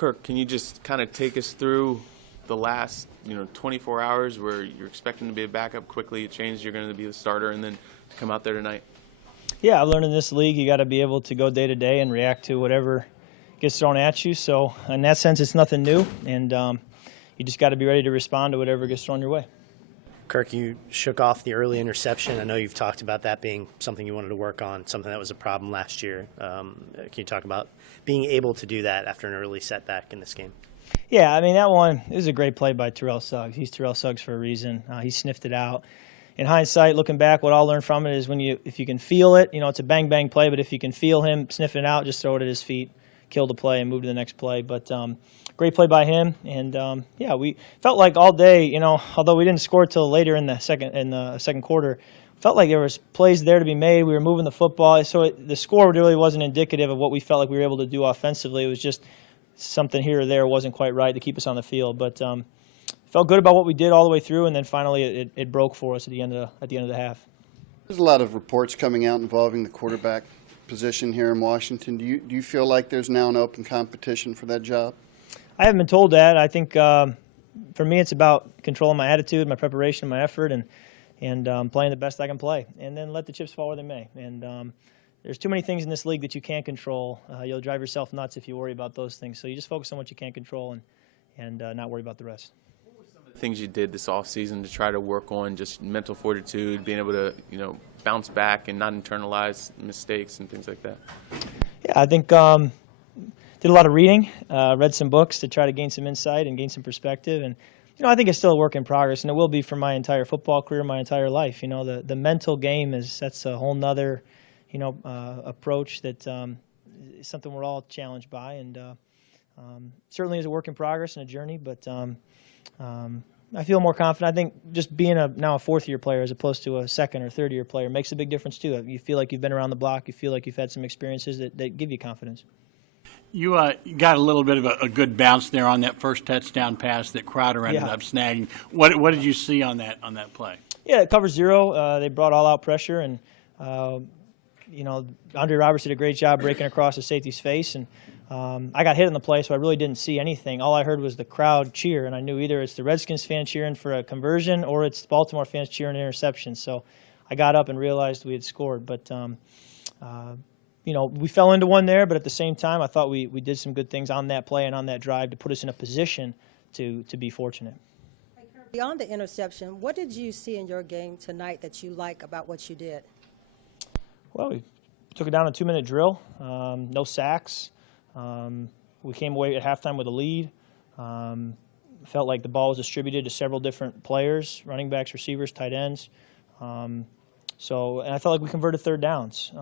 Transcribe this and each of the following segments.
Kirk, can you just kind of take us through the last 24 hours where you're expecting to be a backup, quickly it changed, you're going to be the starter, and then to come out there tonight? Yeah, I've learned in this league you got to be able to go day to day and react to whatever gets thrown at you. So in that sense, it's nothing new, and you just got to be ready to respond to whatever gets thrown your way. Kirk, you shook off the early interception. I know you've talked about that being something you wanted to work on, something that was a problem last year. Can you talk about being able to do that after an early setback in this game? Yeah, I mean, that one, it was a great play by Terrell Suggs. He's Terrell Suggs for a reason. He sniffed it out. In hindsight, looking back, what I'll learn from it is if you can feel it, it's a bang-bang play, but if you can feel him sniffing it out, just throw it at his feet, kill the play, and move to the next play. But great play by him, and yeah, we felt like all day, although we didn't score till later in the second quarter, felt like there was plays there to be made. We were moving the football, so the score really wasn't indicative of what we felt like we were able to do offensively. It was just something here or there wasn't quite right to keep us on the field, but felt good about what we did all the way through, and then finally it broke for us at the end of the half. There's a lot of reports coming out involving the quarterback position here in Washington. Do you feel like there's now an open competition for that job? I haven't been told that. I think for me it's about controlling my attitude, my preparation, my effort, and playing the best I can play, and then let the chips fall where they may. And there's too many things in this league that you can't control. You'll drive yourself nuts if you worry about those things. So you just focus on what you can control and not worry about the rest. Things you did this offseason to try to work on just mental fortitude, being able to bounce back and not internalize mistakes and things like that? Yeah, I think did a lot of reading, read some books to try to gain some insight and gain some perspective, and I think it's still a work in progress, and it will be for my entire football career, my entire life. The mental game that's a whole nother approach that is something we're all challenged by, and certainly is a work in progress and a journey, but I feel more confident. I think just being now a fourth-year player as opposed to a second or third-year player makes a big difference too. You feel like you've been around the block. You feel like you've had some experiences that give you confidence. You got a little bit of a good bounce there on that first touchdown pass that Crowder ended up snagging. What did you see on that play? Yeah, cover zero. They brought all-out pressure, and Andre Roberts did a great job breaking across the safety's face, and I got hit in the play, so I really didn't see anything. All I heard was the crowd cheer, and I knew either it's the Redskins fan cheering for a conversion or it's the Baltimore fans cheering an interception. So I got up and realized we had scored. But, we fell into one there, but at the same time, I thought we did some good things on that play and on that drive to put us in a position to be fortunate. Beyond the interception, what did you see in your game tonight that you like about what you did? Well, we took it down a 2-minute drill, no sacks. We came away at halftime with a lead. Felt like the ball was distributed to several different players, running backs, receivers, tight ends. And I felt like we converted third downs.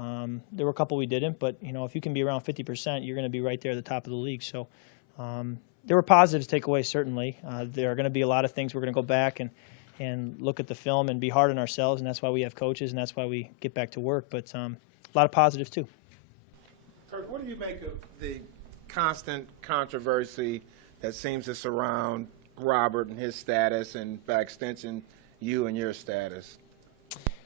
There were a couple we didn't, but if you can be around 50%, you're going to be right there at the top of the league. So there were positives to take away, certainly. There are going to be a lot of things we're going to go back and look at the film and be hard on ourselves, and that's why we have coaches, and that's why we get back to work. But a lot of positives, too. Kirk, what do you make of the constant controversy that seems to surround Robert and his status, and by extension, you and your status?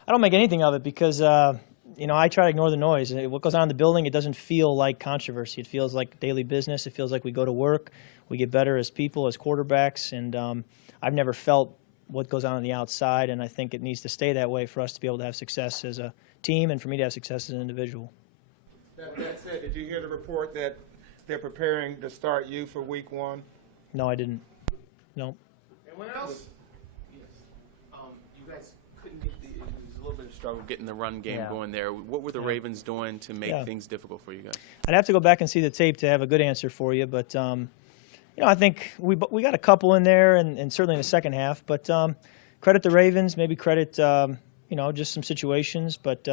I don't make anything of it because, I try to ignore the noise. What goes on in the building, it doesn't feel like controversy. It feels like daily business. It feels like we go to work. We get better as people, as quarterbacks, and I've never felt what goes on the outside, and I think it needs to stay that way for us to be able to have success as a team and for me to have success as an individual. That said, did you hear the report that they're preparing to start you for week 1? No, I didn't. No. Anyone else? Yes. You guys couldn't get it was a little bit of struggle getting the run game going there. What were the Ravens doing to make things difficult for you guys? I'd have to go back and see the tape to have a good answer for you, but I think we got a couple in there, and certainly in the second half. But credit the Ravens, maybe credit just some situations, but.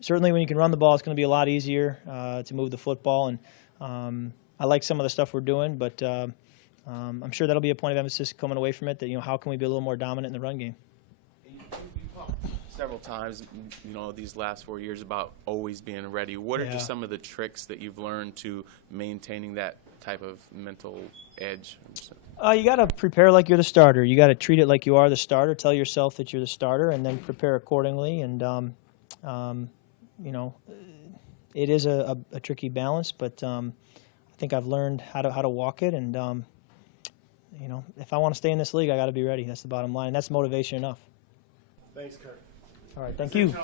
Certainly when you can run the ball, it's going to be a lot easier to move the football. And I like some of the stuff we're doing, but I'm sure that'll be a point of emphasis coming away from it, that, how can we be a little more dominant in the run game. You talked several times, these last 4 years about always being ready. What are just some of the tricks that you've learned to maintaining that type of mental edge? You got to prepare like you're the starter. You got to treat it like you are the starter. Tell yourself that you're the starter, and then prepare accordingly. And it is a tricky balance, but I think I've learned how to walk it, and you know, if I want to stay in this league, I got to be ready. That's the bottom line. That's motivation enough. Thanks, Kirk. All right, thank you.